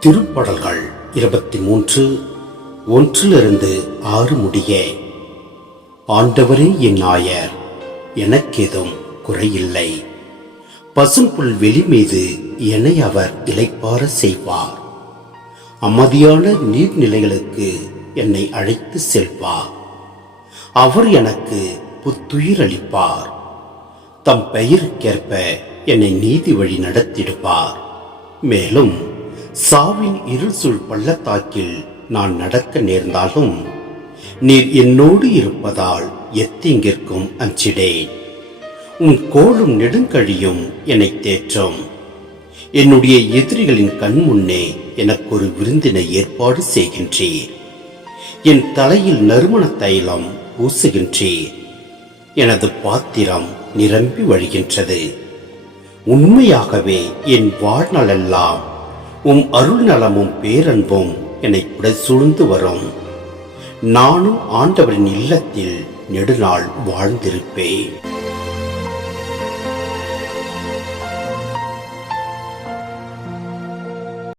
திருப்பாடல்கள் இருபத்தி மூன்று ஒன்றிலிருந்து ஆறு முடிய ஆண்டவரே என் நாயர் எனக்கேதும் குறையில்லை. பசும்புல் வெளி மீது என்னை அவர் இளைப்பார செய்வார். அமைதியான நீர்நிலைகளுக்கு என்னை அழைத்து செல்வார். அவர் எனக்கு புத்துயிர் அளிப்பார். தம் பெயருக்கேற்ப என்னை நீதி வழி நடத்திடுவார். மேலும் சாவின் இருள் பள்ளத்தாக்கில் நான் நடக்க நேர்ந்தாலும் நீர் என்னோடு இருப்பதால் எத்தீங்கிற்கும் அஞ்சிடேன் உன் கோளும் நெடுங்கழியும் என்னை தேற்றும். என்னுடைய எதிரிகளின் கண் முன்னே எனக்கு ஒரு விருந்தினை ஏற்பாடு செய்கின்றீர். என் தலையில் நறுமண தைலம் பூசுகின்றீர். எனது பாத்திரம் நிரம்பி வழிகின்றது. உண்மையாகவே என் வாழ்நாளெல்லாம் உம் அருள் நலமும் பேரன்பும் என்னை உடை சூழ்ந்து வரும். நானும் ஆண்டவரின் இல்லத்தில் நெடுநாள் வாழ்ந்திருப்பேன்.